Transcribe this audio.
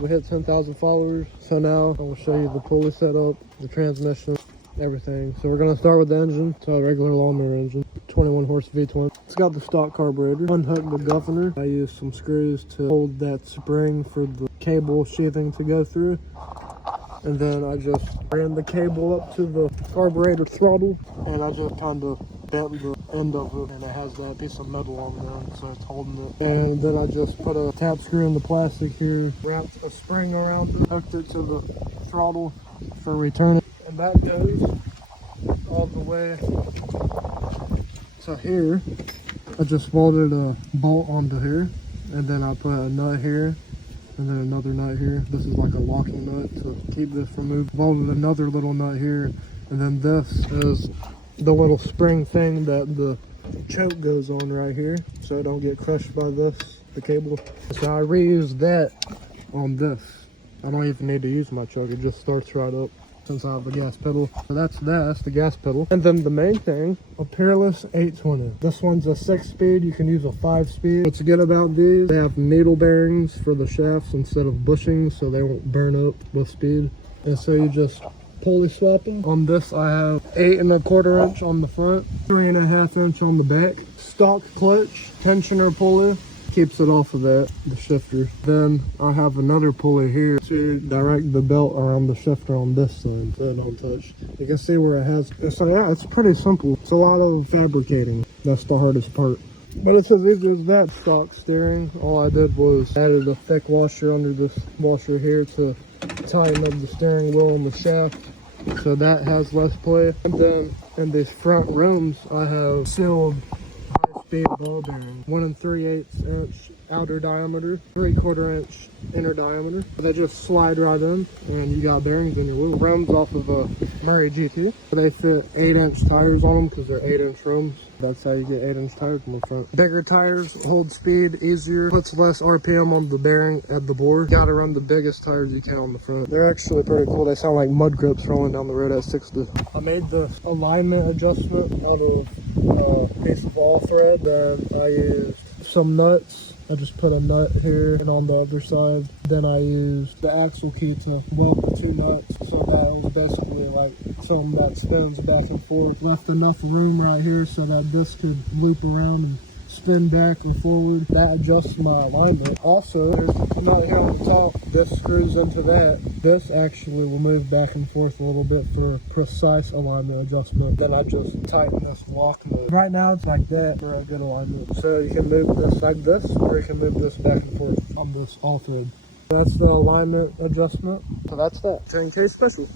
We hit 10,000 followers. So now I will show you the pulley setup, the transmission, everything. So we're gonna start with the engine. It's a regular lawnmower engine, 21 horse V-twin. It's got the stock carburetor. Unhook the governor. I used some screws to hold that spring for the cable sheathing to go through. And then I just ran the cable up to the carburetor throttle, and I just kind of bent the end of it, and it has that piece of metal on there, so it's holding it. And then I just put a tap screw in the plastic here, wrapped a spring around it, hooked it to the throttle for returning, and that goes all the way to here. I just welded a bolt onto here, and then I put a nut here, and then another nut here. This is like a locking nut to keep this from moving. Welded another little nut here, and then this is the little spring thing that the choke goes on right here, so it don't get crushed by this, the cable. So I reused that on this. I don't even need to use my choke, it just starts right up since I have the gas pedal. So that's the gas pedal. And then the main thing, a Peerless 820. This one's a 6-speed, you can use a 5-speed. What's good about these, they have needle bearings for the shafts instead of bushings, so they won't burn up with speed. And so you just pulley swapping. On this I have 8 1/4 inch on the front, 3 1/2 inch on the back. Stock clutch, tensioner pulley, keeps it off of that, the shifter. Then I have another pulley here to direct the belt around the shifter on this side so it don't touch. You can see where it has. So yeah, it's pretty simple. It's a lot of fabricating. That's the hardest part. But it's as easy as that. Stock steering. All I did was added a thick washer under this washer here to tighten up the steering wheel and the shaft, so that has less play. And then in these front rims I have sealed high-speed ball bearings, 1 3/8 inch outer diameter, 3/4 inch inner diameter. They just slide right in, and you got bearings in your wheel. Rims off of a Murray GT. They fit 8-inch tires on them because they're 8-inch rims. That's how you get 8-inch tires on the front. Bigger tires hold speed easier, puts less RPM on the bearing at the bore. You gotta run the biggest tires you can on the front. They're actually pretty cool. They sound like mud grips rolling down the road at 60. I made the alignment adjustment out of a piece of all thread. Then I used some nuts. I just put a nut here and on the other side. Then I used the axle key to weld the 2 nuts. So that was basically like something that spins back and forth. Left enough room right here so that this could loop around and spin back or forward. That adjusts my alignment. Also, there's a nut here on the top. This screws into that. This actually will move back and forth a little bit for precise alignment adjustment. Then I just tighten this lock mode. Right now it's like that for a good alignment. So you can move this like this, or you can move this back and forth on this all thread. That's the alignment adjustment. So that's that. 10K special.